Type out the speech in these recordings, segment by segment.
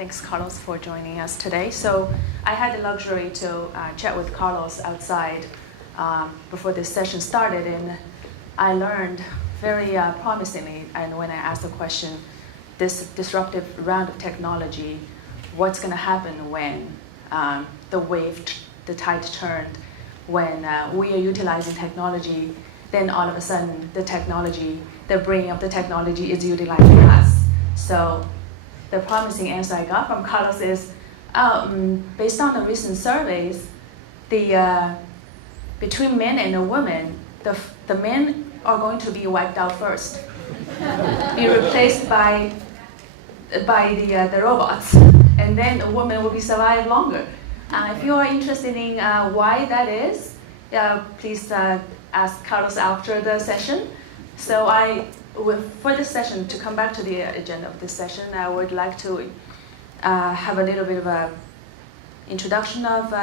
Thanks, Carlos, for joining us today. So I had the luxury to chat with Carlos outside before this session started, and I learned very promisingly, and when I asked the question, this disruptive round of technology, what's going to happen when the tide turned, when we are utilizing technology, then all of a sudden the brain of the technology is utilizing us. So the promising answer I got from Carlos is, based on the recent surveys, between men and women, the men are going to be wiped out first, be replaced by the robots, and then the woman will be survive longer. If you are interested in why that is, please ask Carlos after the session. So for this session, to come back to the agenda of this session, I would like to have a little bit of an introduction of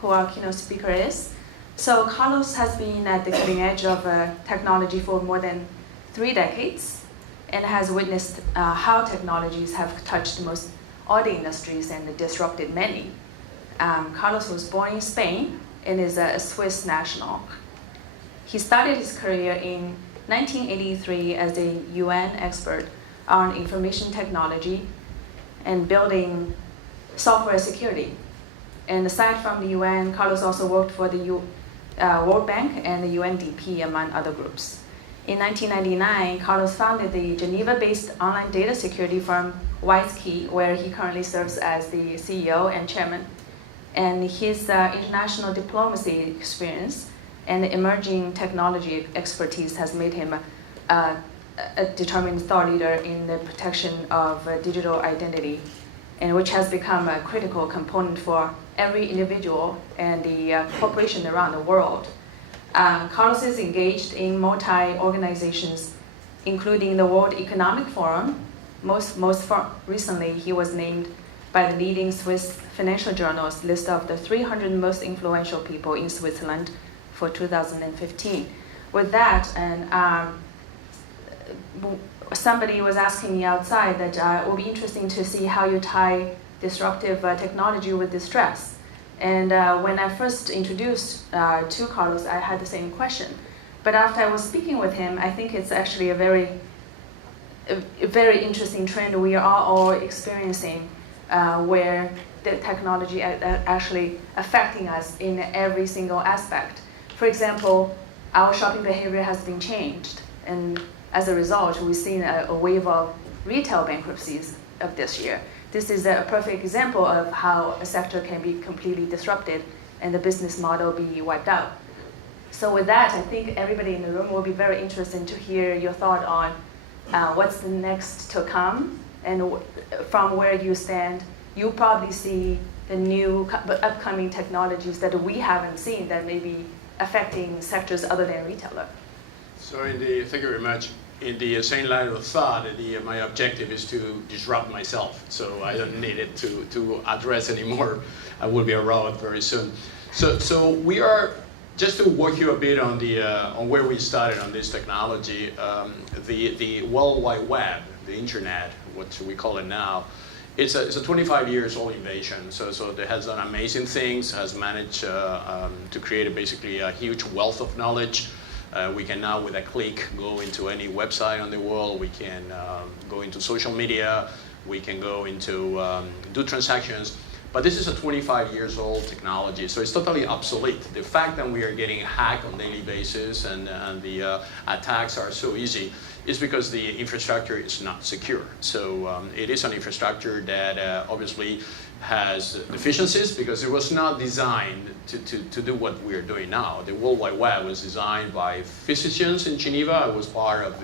who our keynote speaker is. So Carlos has been at the cutting edge of technology for more than 3 decades and has witnessed how technologies have touched most all the industries and disrupted many. Carlos was born in Spain and is a Swiss national. He started his career in 1983 as a UN expert on information technology and building software security. And aside from the UN, Carlos also worked for the World Bank and the UNDP, among other groups. In 1999, Carlos founded the Geneva-based online data security firm WiseKey, where he currently serves as the CEO and chairman. And his international diplomacy experience and emerging technology expertise has made him a determined thought leader in the protection of digital identity, and which has become a critical component for every individual and the corporation around the world. Carlos is engaged in multi-organizations, including the World Economic Forum. Most recently, he was named by the leading Swiss financial journals list of the 300 most influential people in Switzerland for 2015. With that, and somebody was asking me outside that it will be interesting to see how you tie disruptive technology with distress. And when I first introduced to Carlos, I had the same question. But after I was speaking with him, I think it's actually a very interesting trend we are all experiencing, where the technology actually affecting us in every single aspect. For example, our shopping behavior has been changed, and as a result, we've seen a wave of retail bankruptcies of this year. This is a perfect example of how a sector can be completely disrupted and the business model be wiped out. So with that, I think everybody in the room will be very interested to hear your thought on what's the next to come, and from where you stand, you probably see the new upcoming technologies that we haven't seen that may be affecting sectors other than retailer. So thank you very much. In the same line of thought, my objective is to disrupt myself, so I don't need it to address anymore. I will be around very soon. So we are, just to walk you a bit on where we started on this technology, the World Wide Web, the internet, what we call it now, it's a 25 years old invasion. So it has done amazing things, has managed to create basically a huge wealth of knowledge. We can now, with a click, go into any website on the world. We can go into social media. We can go into do transactions. But this is a 25 years old technology, so it's totally obsolete. The fact that we are getting hacked on a daily basis and the attacks are so easy is because the infrastructure is not secure. So it is an infrastructure that obviously has deficiencies because it was not designed to do what we're doing now. The World Wide Web was designed by physicians in Geneva. I was part of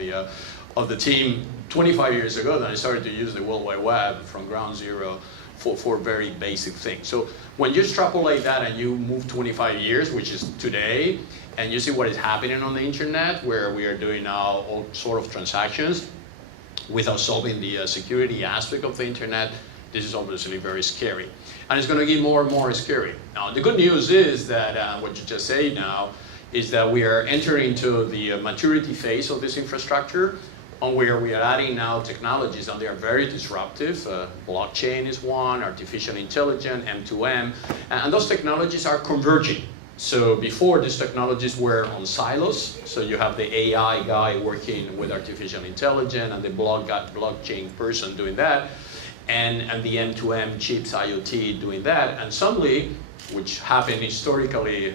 the team 25 years ago that I started to use the World Wide Web from ground zero for very basic things. So when you extrapolate that and you move 25 years, which is today, and you see what is happening on the internet, where we are doing now all sort of transactions without solving the security aspect of the internet, this is obviously very scary. And it's going to get more and more scary. Now, the good news is that what you just said now is that we are entering into the maturity phase of this infrastructure, on where we are adding now technologies, and they are very disruptive. Blockchain is one, artificial intelligence, M2M, and those technologies are converging. So before, these technologies were on silos. So you have the AI guy working with artificial intelligence and the blockchain person doing that, and the M2M chips IoT doing that. And suddenly, which happened historically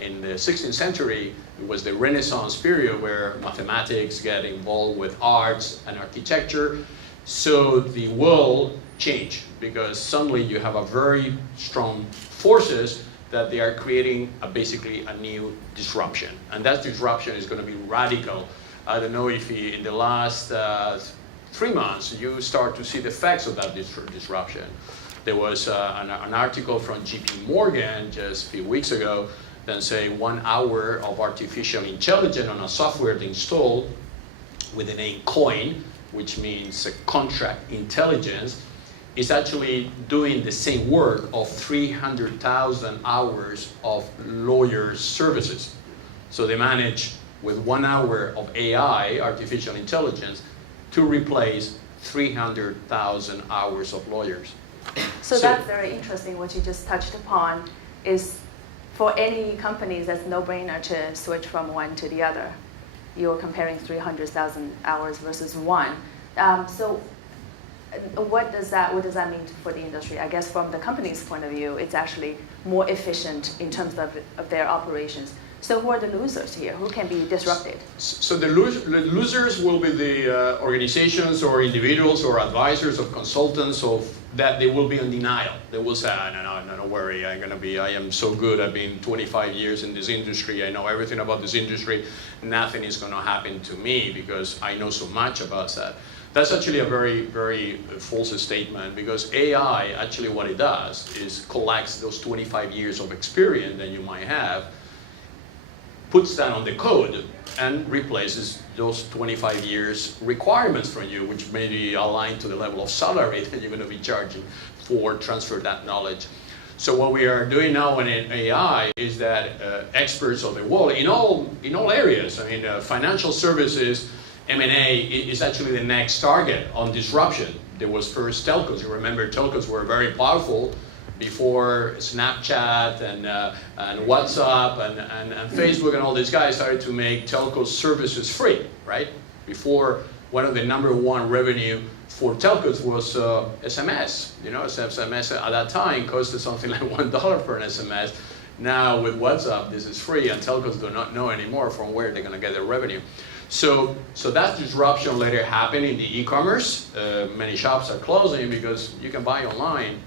in the 16th century, it was the Renaissance period where mathematics get involved with arts and architecture. So the world changed because suddenly you have a very strong forces that they are creating basically a new disruption. And that disruption is going to be radical. I don't know if in the last 3 months you start to see the effects of that disruption. There was an article from JP Morgan just a few weeks ago that say 1 hour of artificial intelligence on a software installed with the name COIN, which means contract intelligence, is actually doing the same work of 300,000 hours of lawyers' services. So they manage with 1 hour of AI, artificial intelligence, to replace 300,000 hours of lawyers. So that's very interesting. What you just touched upon is for any companies, that's no-brainer to switch from one to the other. You're comparing 300,000 hours versus one. So what does that mean for the industry? I guess from the company's point of view, it's actually more efficient in terms of their operations. So who are the losers here? Who can be disrupted? So the losers will be the organizations or individuals or advisors or consultants of that they will be in denial. They will say, no, don't worry, I am so good, I've been 25 years in this industry, I know everything about this industry, nothing is going to happen to me because I know so much about that. That's actually a very, very false statement because AI, actually what it does is collects those 25 years of experience that you might have, puts that on the code and replaces those 25 years requirements from you, which may be aligned to the level of salary that you're going to be charging for transfer that knowledge. So what we are doing now in AI is that experts of the world in all areas, I mean financial services, M&A is actually the next target on disruption. There was first telcos. You remember telcos were very powerful before Snapchat and WhatsApp and Facebook and all these guys started to make telco services free, right? Before, one of the #1 revenue for telcos was SMS. You know, SMS at that time costed something like $1 per SMS. Now with WhatsApp, this is free, and telcos do not know anymore from where they're going to get their revenue. So that disruption later happened in the e-commerce. Many shops are closing because you can buy online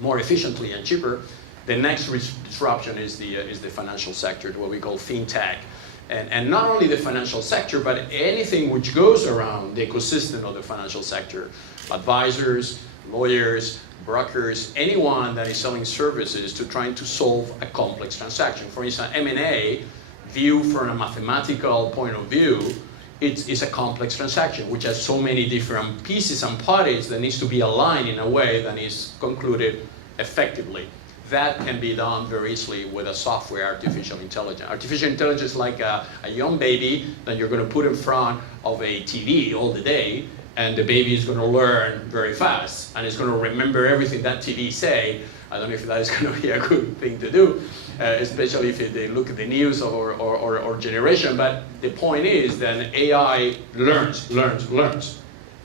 more efficiently and cheaper. The next disruption is the financial sector, what we call fintech. And not only the financial sector, but anything which goes around the ecosystem of the financial sector. Advisors, lawyers, brokers, anyone that is selling services to trying to solve a complex transaction. For instance, M&A, viewed from a mathematical point of view, it's a complex transaction, which has so many different pieces and parties that needs to be aligned in a way that is concluded effectively. That can be done very easily with a software artificial intelligence. Artificial intelligence is like a young baby that you're going to put in front of a TV all the day, and the baby is going to learn very fast, and it's going to remember everything that TV say. I don't know if that is going to be a good thing to do, especially if they look at the news or generation. But the point is that AI learns,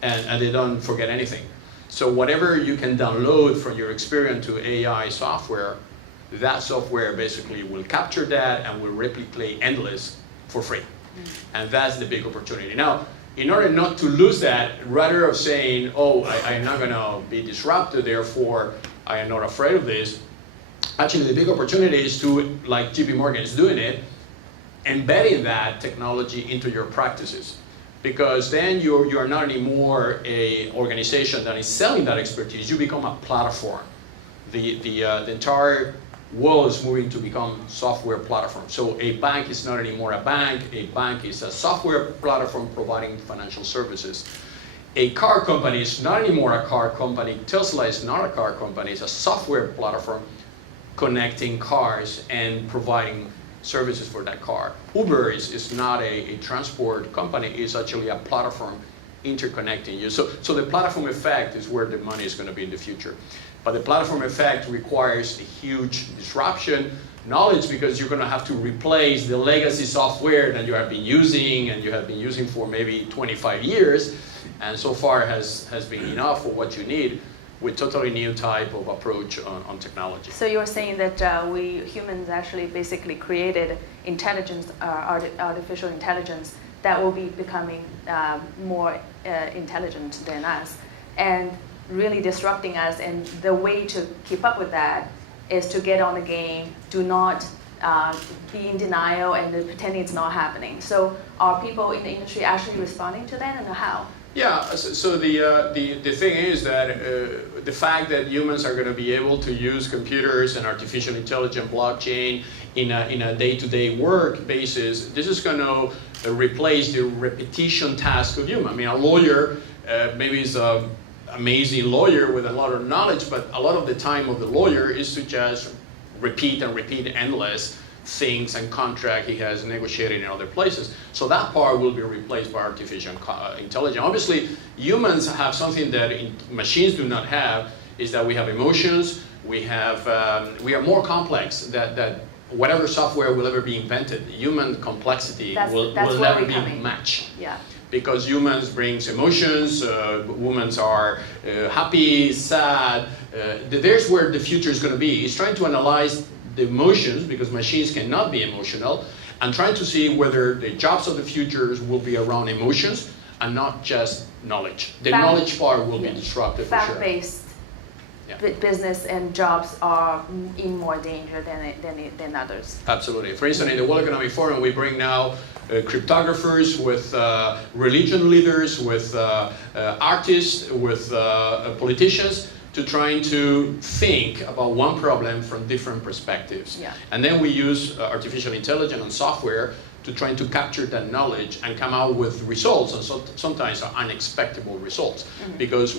and they don't forget anything. So whatever you can download from your experience to AI software, that software basically will capture that and will replicate endless for free. And that's the big opportunity. Now, in order not to lose that, rather of saying, oh, I'm not going to be disrupted, therefore I am not afraid of this, actually the big opportunity is to, like JP Morgan is doing it, embedding that technology into your practices. Because then you are not anymore an organization that is selling that expertise, you become a platform. The entire world is moving to become software platform. So a bank is not anymore a bank is a software platform providing financial services. A car company is not anymore a car company, Tesla is not a car company, it's a software platform connecting cars and providing services for that car. Uber is not a transport company, it's actually a platform interconnecting you. So the platform effect is where the money is going to be in the future. But the platform effect requires a huge disruption, knowledge, because you're going to have to replace the legacy software that you have been using and you have been using for maybe 25 years, and so far has been enough for what you need, with totally new type of approach on technology. So you're saying that we humans actually basically created intelligence, artificial intelligence, that will be becoming more intelligent than us, and really disrupting us. And the way to keep up with that is to get on the game, do not be in denial and pretending it's not happening. So are people in the industry actually responding to that, and how? Yeah, so the thing is that the fact that humans are going to be able to use computers and artificial intelligence, blockchain in a day-to-day work basis, this is going to replace the repetition task of human. I mean, a lawyer maybe is an amazing lawyer with a lot of knowledge, but a lot of the time of the lawyer is to just repeat and repeat endless things and contract he has negotiated in other places. So that part will be replaced by artificial intelligence. Obviously, humans have something that machines do not have, is that we have emotions, we are more complex, that whatever software will ever be invented, human complexity will never be matched. Yeah. Because humans brings emotions, humans are happy, sad. There's where the future is going to be. It's trying to analyze the emotions, because machines cannot be emotional, and trying to see whether the jobs of the future will be around emotions and not just knowledge. The knowledge part will be disruptive for sure. Fact-based business and jobs are in more danger than others. Absolutely. For instance, in the World Economic Forum, we bring now cryptographers with religion leaders, with artists, with politicians, to trying to think about one problem from different perspectives. Yeah. And then we use artificial intelligence and software to try to capture that knowledge and come out with results, and sometimes are unexpected results. Mm-hmm. Because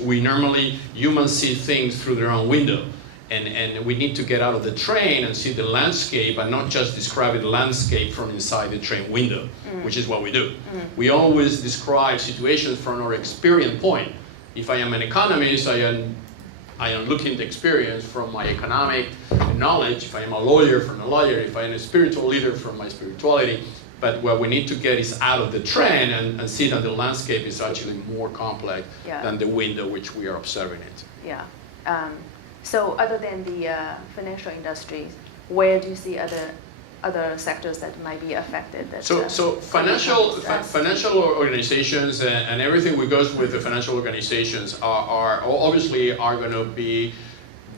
humans see things through their own window. And we need to get out of the train and see the landscape and not just describe the landscape from inside the train window, which is what we do. We always describe situations from our experience point. If I am an economist, I am looking at the experience from my economic knowledge. If I am a lawyer, from a lawyer. If I am a spiritual leader, from my spirituality. But what we need to get is out of the train and see that the landscape is actually more complex than the window which we are observing it. Yeah. So other than the financial industry, where do you see other sectors that might be affected? So financial organizations and everything that goes with the financial organizations are obviously going to be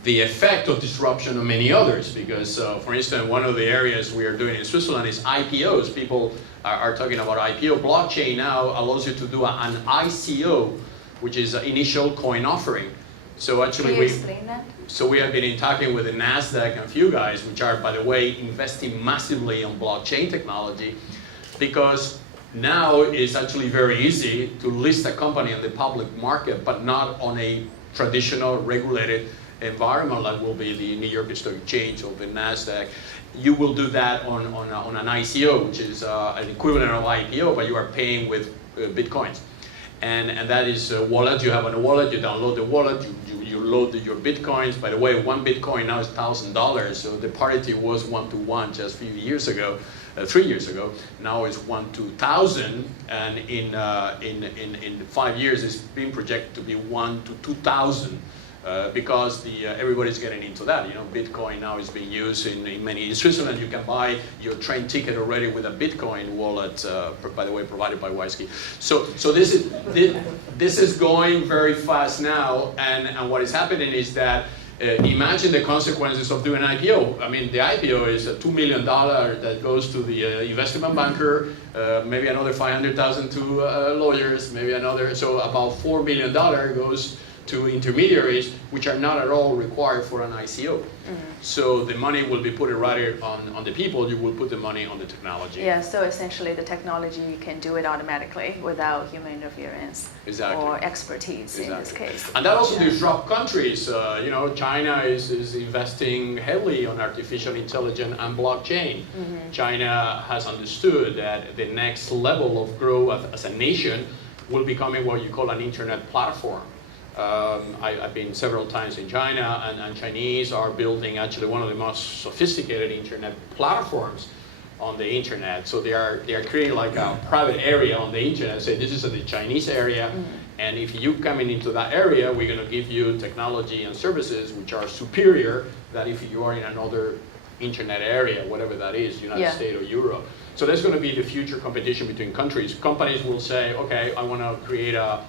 the effect of disruption of many others, because for instance, one of the areas we are doing in Switzerland is IPOs. People are talking about IPO. Blockchain now allows you to do an ICO, which is an initial coin offering. So actually, can you explain that? So we have been talking with the NASDAQ and a few guys, which are, by the way, investing massively on blockchain technology, because now it's actually very easy to list a company on the public market, but not on a traditional regulated environment like will be the New York Stock Exchange or the NASDAQ. You will do that on an ICO, which is an equivalent of IPO, but you are paying with Bitcoins. And that is a wallet. You have a wallet, you download the wallet, you load your Bitcoins. By the way, one Bitcoin now is $1,000, so the parity was 1-to-1 just a few years ago, 3 years ago. Now it's 1-to-1,000, and in 5 years it's being projected to be 1-to-2,000. Because everybody's getting into that. You know, Bitcoin now is being used in Switzerland. You can buy your train ticket already with a Bitcoin wallet, by the way, provided by Wisky. So this is going very fast now, and what is happening is that imagine the consequences of doing an IPO. I mean, the IPO is a $2 million that goes to the investment banker, maybe another $500,000 to lawyers, maybe another, so about $4 million goes to intermediaries, which are not at all required for an ICO. So the money will be put right on the people, you will put the money on the technology. Yeah, so essentially the technology can do it automatically without human interference or expertise in this case. And that also disrupts countries. China is investing heavily on artificial intelligence and blockchain. China has understood that the next level of growth as a nation will becoming what you call an internet platform. I've been several times in China, and Chinese are building actually one of the most sophisticated internet platforms on the internet. So they are creating like a private area on the internet. Say this is the Chinese area, and if you coming into that area, we're going to give you technology and services which are superior than if you are in another internet area, whatever that is, United States or Europe. So there's going to be the future competition between countries. Companies will say, okay, I want to create a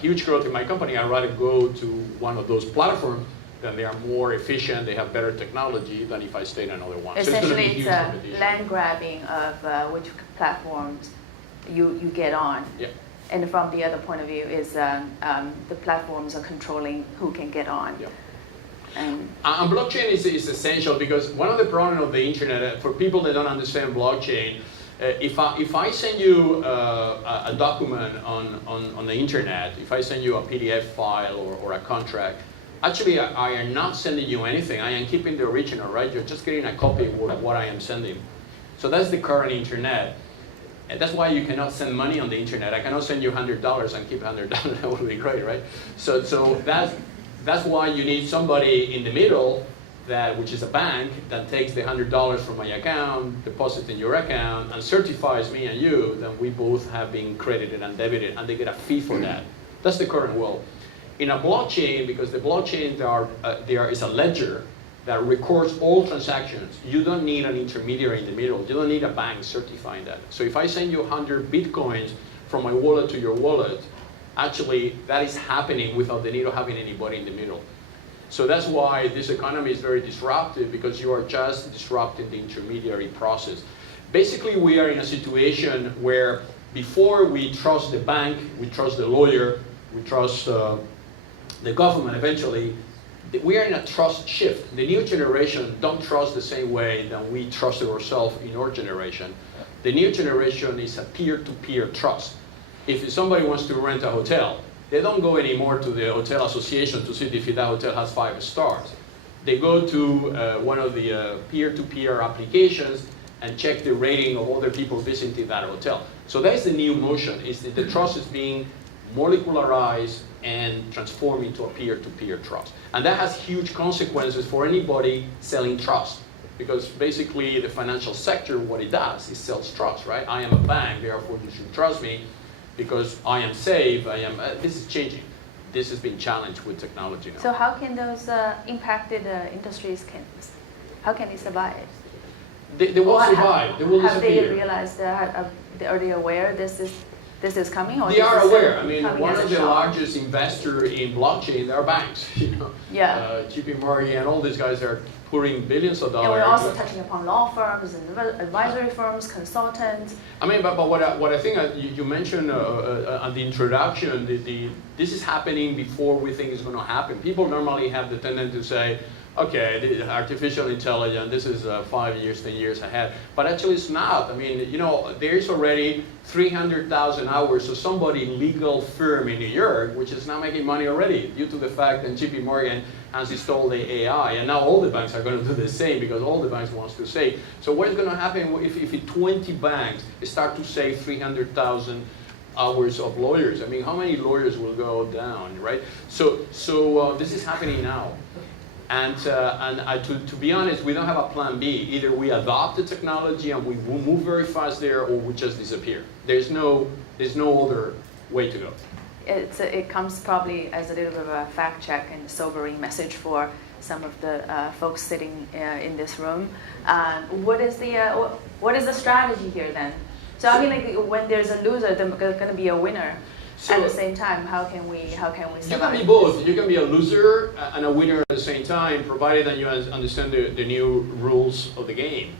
huge growth in my company. I'd rather go to one of those platforms, then they are more efficient, they have better technology than if I stay in another one. Essentially, so it's a land grabbing of which platforms you get on. Yeah. And from the other point of view is the platforms are controlling who can get on. Yeah. And blockchain is essential because one of the problems of the internet, for people that don't understand blockchain, if I send you a document on the internet, if I send you a PDF file or a contract, actually I am not sending you anything. I am keeping the original, right? You're just getting a copy of what I am sending. So that's the current internet. And that's why you cannot send money on the internet. I cannot send you $100 and keep $100. That would be great, right? So that's why you need somebody in the middle, which is a bank, that takes the $100 from my account, deposits in your account, and certifies me and you that we both have been credited and debited, and they get a fee for that. That's the current world. In a blockchain, because the blockchain there is a ledger that records all transactions, you don't need an intermediary in the middle. You don't need a bank certifying that. So if I send you 100 Bitcoins from my wallet to your wallet, actually that is happening without the need of having anybody in the middle. So that's why this economy is very disruptive, because you are just disrupting the intermediary process. Basically, we are in a situation where before we trust the bank, we trust the lawyer, we trust the government eventually, we are in a trust shift. The new generation don't trust the same way that we trusted ourselves in our generation. The new generation is a peer-to-peer trust. If somebody wants to rent a hotel, they don't go anymore to the hotel association to see if that hotel has 5 stars. They go to one of the peer-to-peer applications and check the rating of other people visiting that hotel. So that's the new motion, is that the trust is being molecularized and transformed into a peer-to-peer trust. And that has huge consequences for anybody selling trust. Because basically the financial sector, what it does is sells trust, right? I am a bank, therefore you should trust me, because I am safe, this is changing. This has been challenged with technology now. So how can those impacted industries, how can they survive? They won't survive, they will disappear. Have they realized, are they aware this is coming? Or they are aware. I mean, one of the largest investors in blockchain are banks. JP Morgan and all these guys are pouring billions of dollars. And we're also touching upon law firms and advisory firms, consultants. I mean, but what I think you mentioned at the introduction, this is happening before we think it's going to happen. People normally have the tendency to say, okay, artificial intelligence, this is 5 years, 10 years ahead. But actually it's not. I mean, there's already 300,000 hours of somebody legal firm in New York, which is not making money already due to the fact that JP Morgan has installed the AI. And now all the banks are going to do the same because all the banks want to save. So what's going to happen if 20 banks start to save 300,000 hours of lawyers? I mean, how many lawyers will go down, right? So this is happening now. And to be honest, we don't have a plan B. Either we adopt the technology and we will move very fast there, or we just disappear. There's no other way to go. It comes probably as a little bit of a fact check and sobering message for some of the folks sitting in this room. What is the strategy here then? So I mean, like, when there's a loser, there's going to be a winner. So at the same time, how can we survive? You can be both. You can be a loser and a winner at the same time, provided that you understand the new rules of the game.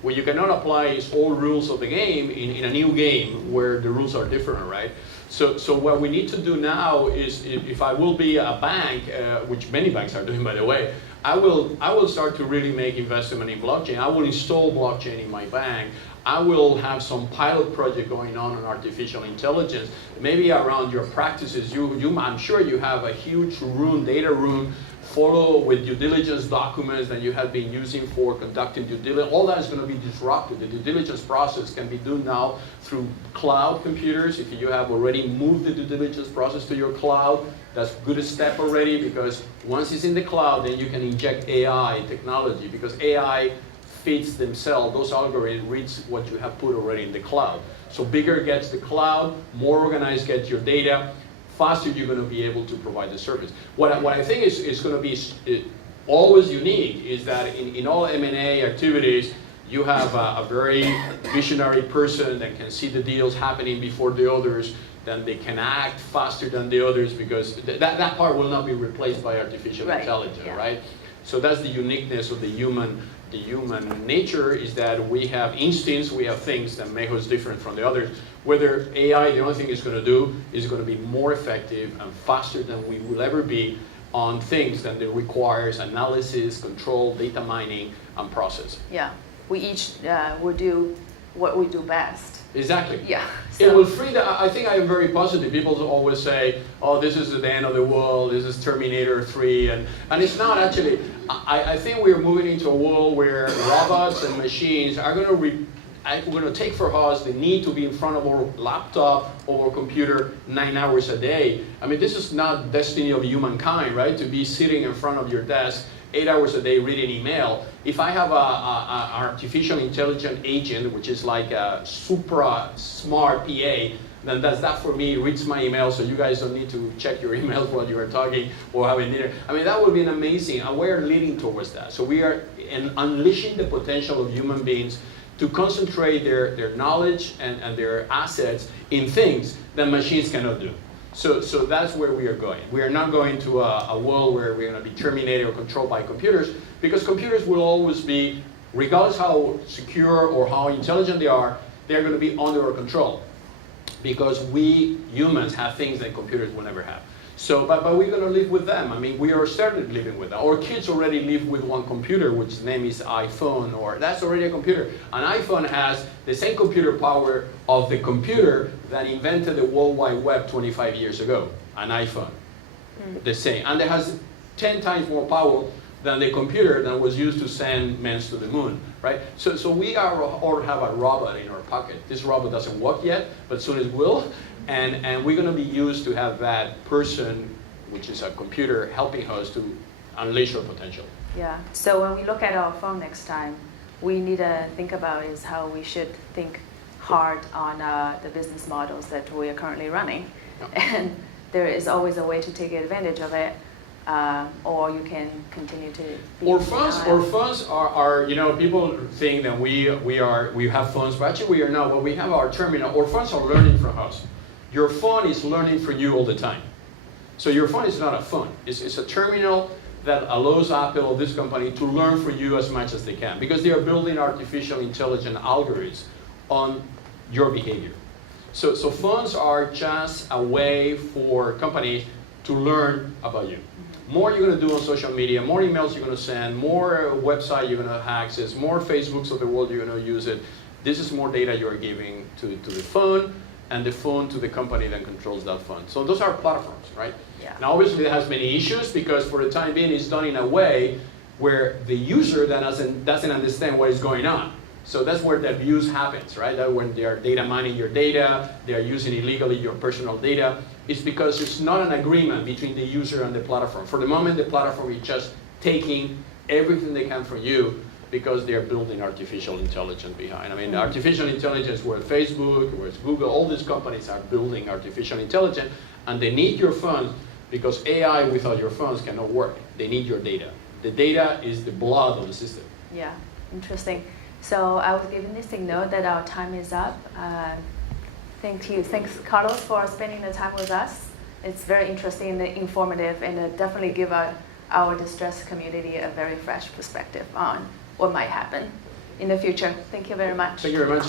What you cannot apply is all rules of the game in a new game where the rules are different, right? So what we need to do now is, if I will be a bank, which many banks are doing, by the way, I will start to really make investment in blockchain. I will install blockchain in my bank. I will have some pilot project going on artificial intelligence, maybe around your practices. I'm sure you have a huge room, data room, full with due diligence documents that you have been using for conducting due diligence. All that is going to be disrupted. The due diligence process can be done now through cloud computers. If you have already moved the due diligence process to your cloud, that's a good step already, because once it's in the cloud, then you can inject AI technology, because AI feeds themselves, those algorithms reads what you have put already in the cloud. So bigger gets the cloud, more organized gets your data, faster you're going to be able to provide the service. What I think is going to be always unique is that in all M&A activities, you have a very visionary person that can see the deals happening before the others, then they can act faster than the others, because that part will not be replaced by artificial intelligence, right? So that's the uniqueness of the human nature, is that we have instincts, we have things that make us different from the others. Whether AI, the only thing it's going to do is going to be more effective and faster than we will ever be on things that requires analysis, control, data mining, and processing. Yeah, we each will do what we do best. Exactly. Yeah. It will free I think I am very positive. People always say, oh, this is the end of the world, this is Terminator 3, and it's not actually. I think we're moving into a world where robots and machines are going to take for us the need to be in front of our laptop or our computer 9 hours a day. I mean, this is not destiny of humankind, right? To be sitting in front of your desk 8 hours a day reading email. If I have an artificial intelligent agent, which is like a super smart PA, then that's that for me, reads my email, so you guys don't need to check your emails while you are talking or having dinner. I mean, that would be an amazing, and we're leading towards that. So we are unleashing the potential of human beings to concentrate their knowledge and their assets in things that machines cannot do. So that's where we are going. We are not going to a world where we're going to be terminated or controlled by computers, because computers will always be, regardless how secure or how intelligent they are going to be under our control, because we humans have things that computers will never have. So, but we're going to live with them. I mean, we are started living with them. Our kids already live with one computer, which name is iPhone, or that's already a computer. An iPhone has the same computer power of the computer that invented the World Wide Web 25 years ago, an iPhone. The same. And it has 10 times more power than the computer that was used to send men to the moon, right? So we all have a robot in our pocket. This robot doesn't work yet, but soon it will. And we're going to be used to have that person, which is a computer, helping us to unleash our potential. Yeah. So when we look at our phone next time, we need to think about is how we should think hard on the business models that we are currently running. Yeah. And there is always a way to take advantage of it. Or you can continue to be Or funds are you know, people think that we have funds, but actually we are not. Well, we have our terminal. Our funds are learning from us. Your phone is learning from you all the time. So your phone is not a phone. It's a terminal that allows Apple or this company to learn from you as much as they can, because they are building artificial intelligent algorithms on your behavior. So phones are just a way for companies to learn about you. More you're going to do on social media, more emails you're going to send, more website you're going to access, more Facebooks of the world you're going to use it. This is more data you're giving to the phone, and the phone to the company that controls that phone. So those are platforms, right? Yeah. Now obviously it has many issues, because for the time being it's done in a way where the user then doesn't understand what is going on. So that's where the abuse happens, right? That when they are data mining your data, they are using illegally your personal data. It's because it's not an agreement between the user and the platform. For the moment, the platform is just taking everything they can from you, because they are building artificial intelligence behind. I mean, artificial intelligence, where Facebook, where it's Google, all these companies are building artificial intelligence, and they need your funds, because AI without your funds cannot work. They need your data. The data is the blood of the system. Yeah, interesting. So I was given this signal that our time is up. Thank you. Thanks, Carlos, for spending the time with us. It's very interesting and informative, and definitely give our distressed community a very fresh perspective on what might happen in the future. Thank you very much. Thank you very much.